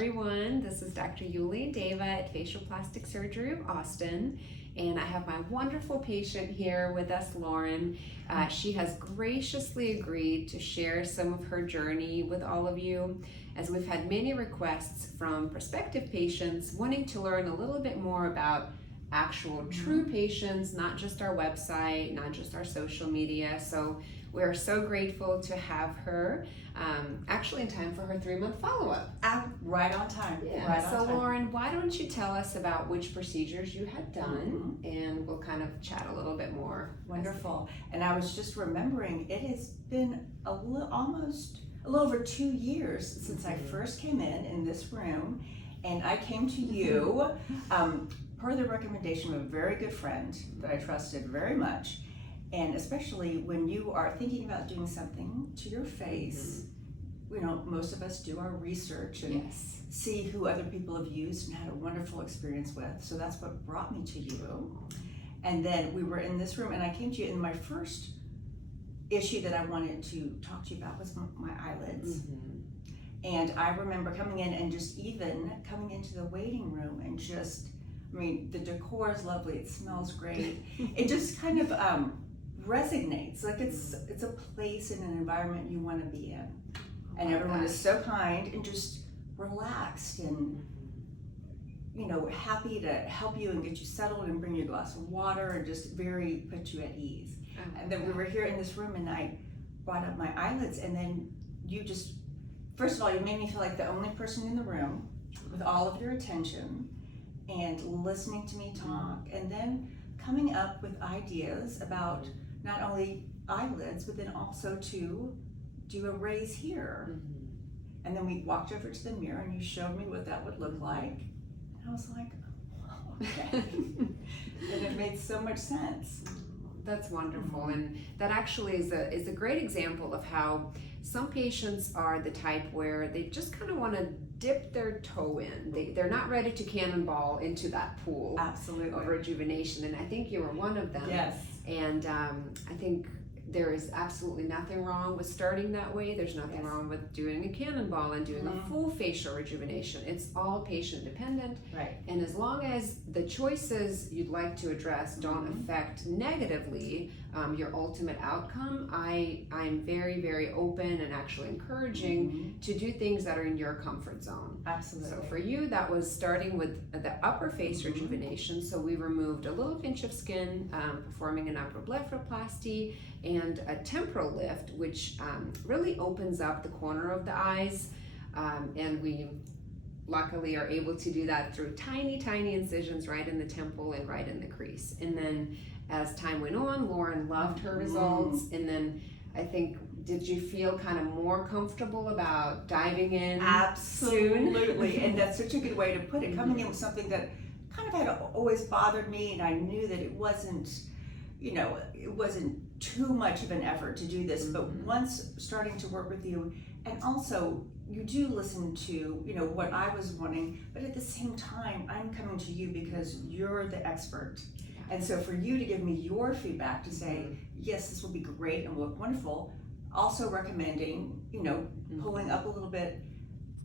everyone. This is Dr. Yulia Deva at Facial Plastic Surgery of Austin, and I have my wonderful patient here with us, Lauren. She has graciously agreed to share some of her journey with all of you, as we've had many requests from prospective patients wanting to learn a little bit more about actual true patients, not just our website, not just our social media. So we're so grateful to have her actually in time for her 3-month follow-up. Right on time. Yeah. Right on so time. Lauren, why don't you tell us about which procedures you had done, and we'll kind of chat a little bit more. Wonderful. And I was just remembering, it has been almost a little over 2 years since I first came in this room, and I came to you per the recommendation of a very good friend that I trusted very much. And especially when you are thinking about doing something to your face, you know, most of us do our research and see who other people have used and had a wonderful experience with. So that's what brought me to you. And then we were in this room, and I came to you, and my first issue that I wanted to talk to you about was my eyelids. And I remember coming in and just even coming into the waiting room and just, I mean, the decor is lovely, it smells great. It just kind of resonates, like it's a place and an environment you want to be in. And everyone is so kind and just relaxed and, you know, happy to help you and get you settled and bring you a glass of water and just very put you at ease. And then we were here in this room, and I brought up my eyelids, and then you just, first of all, you made me feel like the only person in the room with all of your attention and listening to me talk, and then coming up with ideas about not only eyelids, but then also to do a raise here. And then we walked over to the mirror, and you showed me what that would look like. And I was like, oh, okay. And it made so much sense. That's wonderful, and that actually is a great example of how some patients are the type where they just kind of want to dip their toe in. They're not ready to cannonball into that pool of rejuvenation, and I think you were one of them. Yes. And I think there is absolutely nothing wrong with starting that way. There's nothing wrong with doing a cannonball and doing a full facial rejuvenation. It's all patient dependent. Right. And as long as the choices you'd like to address don't affect negatively your ultimate outcome, I'm very, very open and actually encouraging to do things that are in your comfort zone. Absolutely. So for you, that was starting with the upper face rejuvenation. So we removed a little pinch of skin, performing an upper blepharoplasty and a temporal lift, which really opens up the corner of the eyes, and we luckily are able to do that through tiny incisions right in the temple and right in the crease. And then as time went on, Lauren loved her results, and then I think, did you feel kind of more comfortable about diving in? Absolutely. And that's such a good way to put it, coming in with something that kind of had always bothered me, and I knew that it wasn't, you know, it wasn't too much of an effort to do this, but once starting to work with you, and also you do listen to, you know, what I was wanting, but at the same time, I'm coming to you because you're the expert. And so for you to give me your feedback to say, yes, this will be great and will look wonderful, also recommending, you know, pulling up a little bit.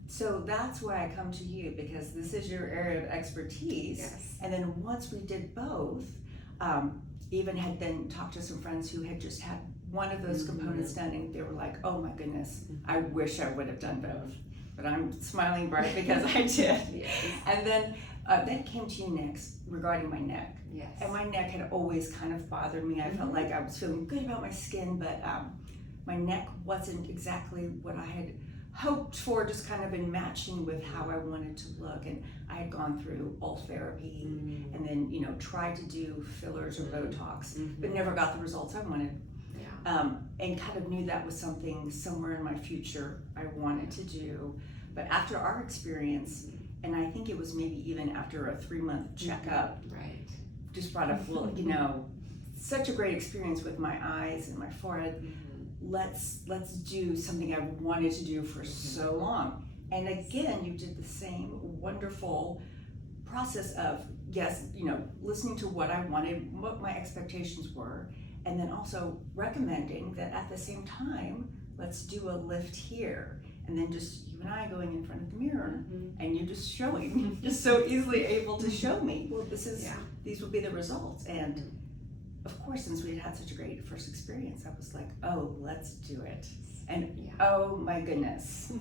So that's why I come to you, because this is your area of expertise. Yes. And then once we did both, even had then talked to some friends who had just had one of those components done, and they were like, oh my goodness, I wish I would have done both. But I'm smiling bright because I did. And then came to you next regarding my neck. And my neck had always kind of bothered me. I felt like I was feeling good about my skin, but my neck wasn't exactly what I had hoped for, just kind of in matching with how I wanted to look. And I had gone through Ultherapy and then, you know, tried to do fillers or Botox, but never got the results I wanted. And kind of knew that was something somewhere in my future I wanted to do. But after our experience, and I think it was maybe even after a 3-month checkup, just brought up, well, you know, such a great experience with my eyes and my forehead. Let's do something I wanted to do for so long. And again, you did the same wonderful process of, yes, you know, listening to what I wanted, what my expectations were, and then also recommending that at the same time, let's do a lift here. And then just you and I going in front of the mirror and you're just showing, just so easily able to show me, well, Yeah. these will be the results. And of course, since we had had such a great first experience, I was like, oh, let's do it. And oh my goodness,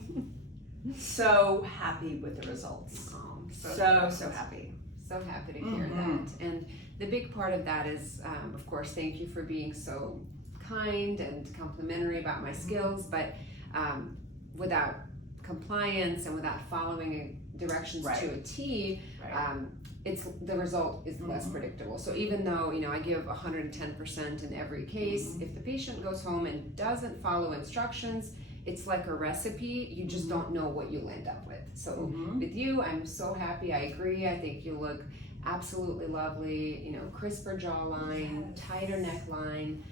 so happy with the results. Oh, So happy. So happy to hear that. And the big part of that is, of course, thank you for being so kind and complimentary about my skills, but without compliance and without following directions to a T, the result is less predictable. So even though, I give 110% in every case, if the patient goes home and doesn't follow instructions, it's like a recipe, you just don't know what you'll end up with. So with you, I'm so happy. I agree. I think you look absolutely lovely, crisper jawline, tighter neckline.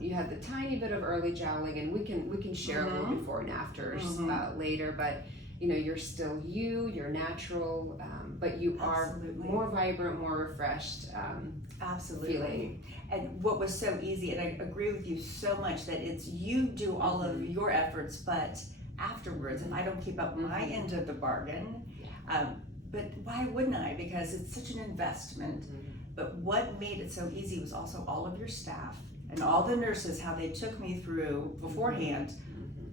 You have the tiny bit of early jowling, and we can share a little before and afters later, but you're still you're natural, but you are more vibrant, more refreshed. Absolutely. Feeling. And what was so easy, and I agree with you so much, that it's you do all of your efforts, but afterwards, if I don't keep up my end of the bargain, but why wouldn't I? Because it's such an investment. But what made it so easy was also all of your staff and all the nurses, how they took me through beforehand,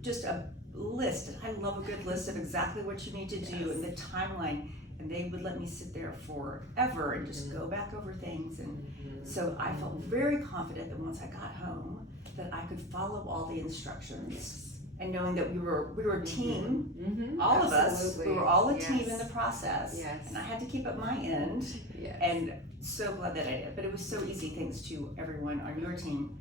just a list. And I love a good list of exactly what you need to do and the timeline. And they would let me sit there forever and just go back over things. And so I felt very confident that once I got home, that I could follow all the instructions. And knowing that we were a team, all of us, we were all a team in the process. And I had to keep up my end. And so glad that I did. But it was so easy thanks to everyone on your team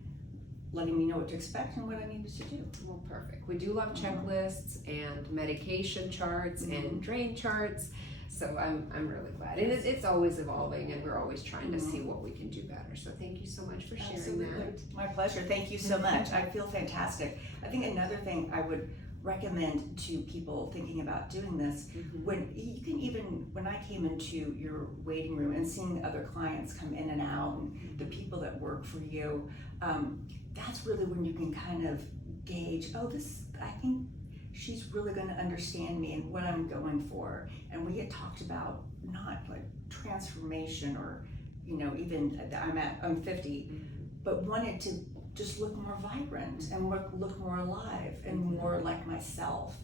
letting me know what to expect and what I needed to do. Well, perfect. We do love checklists and medication charts and drain charts. So I'm really glad. And it's always evolving, and we're always trying to see what we can do better. So thank you so much for sharing that. My pleasure. Thank you so much. I feel fantastic. I think another thing I would recommend to people thinking about doing this, when I came into your waiting room and seeing other clients come in and out, and the people that work for you, that's really when you can kind of gauge, I think she's really going to understand me and what I'm going for. And we had talked about not like transformation or, even I'm 50, but wanted to just look more vibrant and look more alive and more like myself.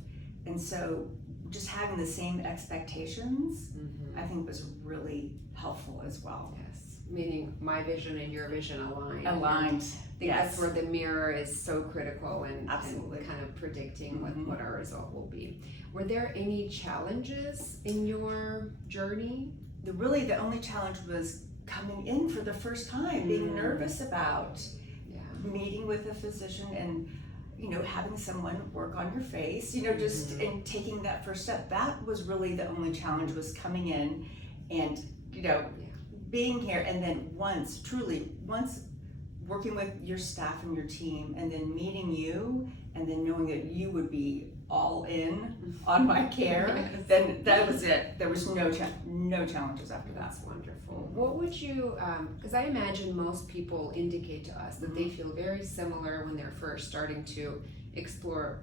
And so just having the same expectations, I think was really helpful as well. Yes, meaning my vision and your vision aligned. I think Yes. that's where the mirror is so critical and Absolutely. kind of predicting what our result will be. Were there any challenges in your journey? The only challenge was coming in for the first time, being nervous about meeting with a physician and having someone work on your face, just and taking that first step. That was really the only challenge, was coming in and being here, and then once working with your staff and your team, and then meeting you, and then knowing that you would be all in on my care, then that was it. There was no challenges after that. That's wonderful. What would you, because I imagine most people indicate to us that they feel very similar when they're first starting to explore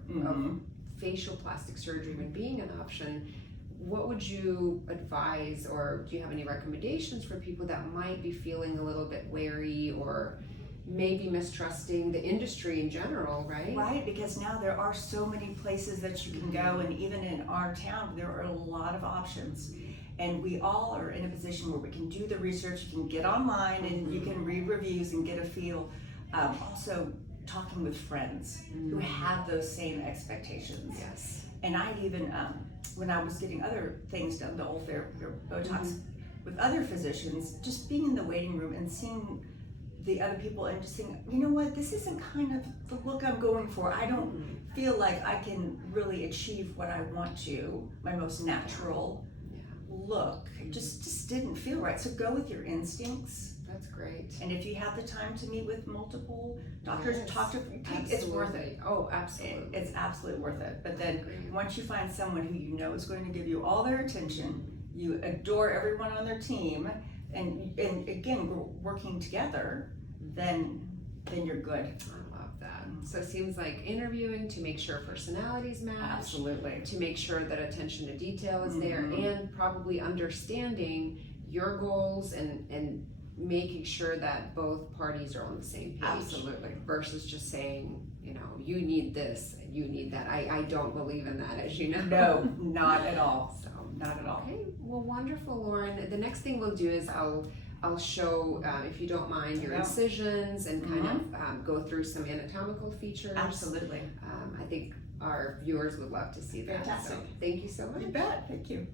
facial plastic surgery even being an option. What would you advise, or do you have any recommendations for people that might be feeling a little bit wary or maybe mistrusting the industry in general, right? Right, because now there are so many places that you can go, and even in our town, there are a lot of options. And we all are in a position where we can do the research, you can get online and you can read reviews and get a feel. Also, talking with friends who have those same expectations. Yes. And I even, when I was getting other things done, the old therapy or Botox, with other physicians, just being in the waiting room and seeing the other people and just saying, you know what, this isn't kind of the look I'm going for. I don't feel like I can really achieve what I want to, my most natural look. It just didn't feel right. So go with your instincts. That's great. And if you have the time to meet with multiple doctors, talk to it's worth it. Oh, absolutely. It's absolutely worth it. But then once you find someone who you know is going to give you all their attention, you adore everyone on their team, and again, we're working together, then you're good. I love that. So it seems like interviewing to make sure personalities match, Absolutely. to make sure that attention to detail is there, Mhm. and probably understanding your goals and making sure that both parties are on the same page. Absolutely. Versus just saying, you know, you need this and you need that. I don't believe in that, as you know. No, not at all. So, Not at all. okay, well, wonderful, Lauren. The next thing we'll do is I'll show, if you don't mind, your Yeah. incisions and kind of go through some anatomical features. Absolutely. I think our viewers would love to see that. Fantastic. So, thank you so much. You bet. Thank you.